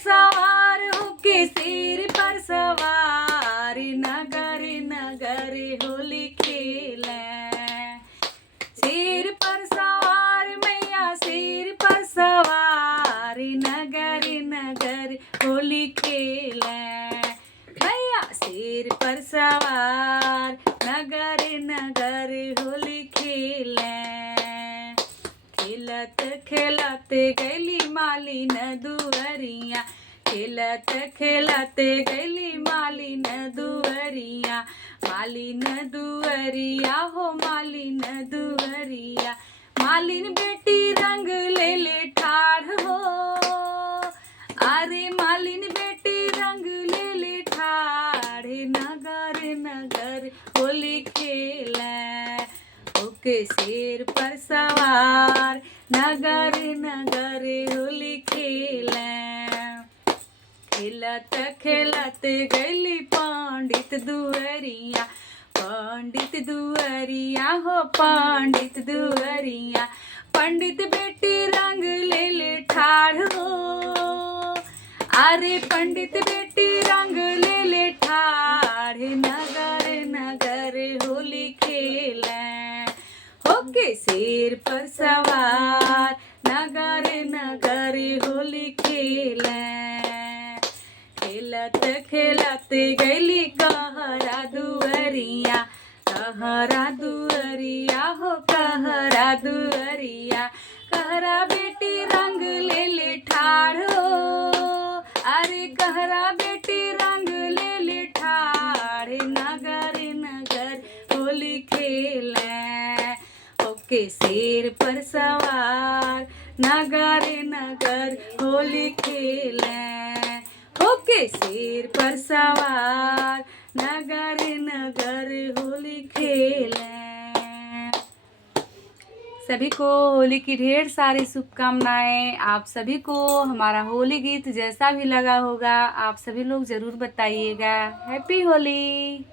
सवार होके शेर पर सवार नगर नगर होली खेले। शेर पर सवार मैया शेर पर सवार नगर नगर होली खेले। मैया शेर पर सवार नगर नगर होली खेले। खेलत खेलत गैली मालिन दुअरिया, खेलत खेलत गैली मालिन दुअरिया। मालिन दुअरिया हो मालिन दुअरिया। मालिन बेटी रंग ले ले ठाढ़ हो, अरे मालिन बेटी रंग ले ले ठाढ़। नगर नगर होली खेले होके शेर पर सवार नगर नगर होली खेले। खेलत खेलत गैली पंडित दुअरिया, पंडित दुअरिया हो पंडित दुअरिया। पंडित बेटी रंग ले ले ठाढ़ हो, अरे पंडित बेटी रंग ले ले ठाढ़। नगर नगर होली खेले होके शेर पर सवार नगर नगर होली खेले। खेलत खेलत गैली कहरा दुअरिया, कहरा दुअरिया हो कहरा दुअरिया। कहरा बेटी रंग ले ले ठाढ़ हो, अरे कहरा बेटी रंग ले ले ठाढ़। नगर नगर होली खेले होके शेर पर सवार नगर नगर होली खेले। होके शेर पर सवार नगर नगर होली खेले। सभी को होली की ढेर सारी शुभकामनाएं। आप सभी को हमारा होली गीत जैसा भी लगा होगा आप सभी लोग ज़रूर बताइएगा। हैप्पी होली।